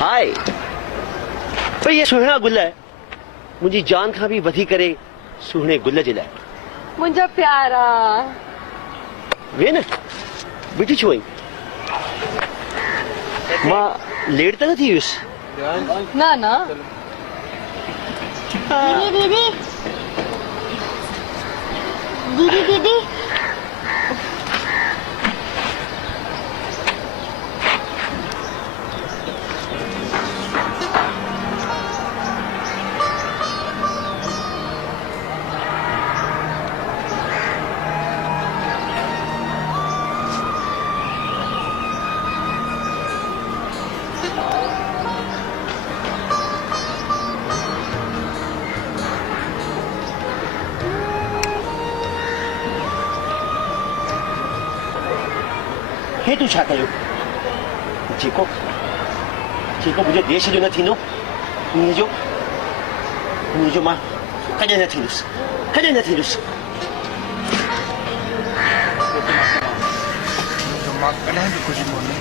हाय भाई, ये सुहिणा गुल है, मुझी जान खां भी वधी करे सुहिणे गुल जे लाइ। मुंहिंजा प्यारा वे न बीठी छो आई, मां लेट त न थी वियुसि? ना ना दीदी दीदी दीदी दीदी हे तूं छा कयो? जेको जेको मुंहिंजे देश जो न थींदो उनजो मां कॾहिं न थींदुसि, कॾहिं न थींदुसि। मां कॾहिं बि कुझु कोन्हे।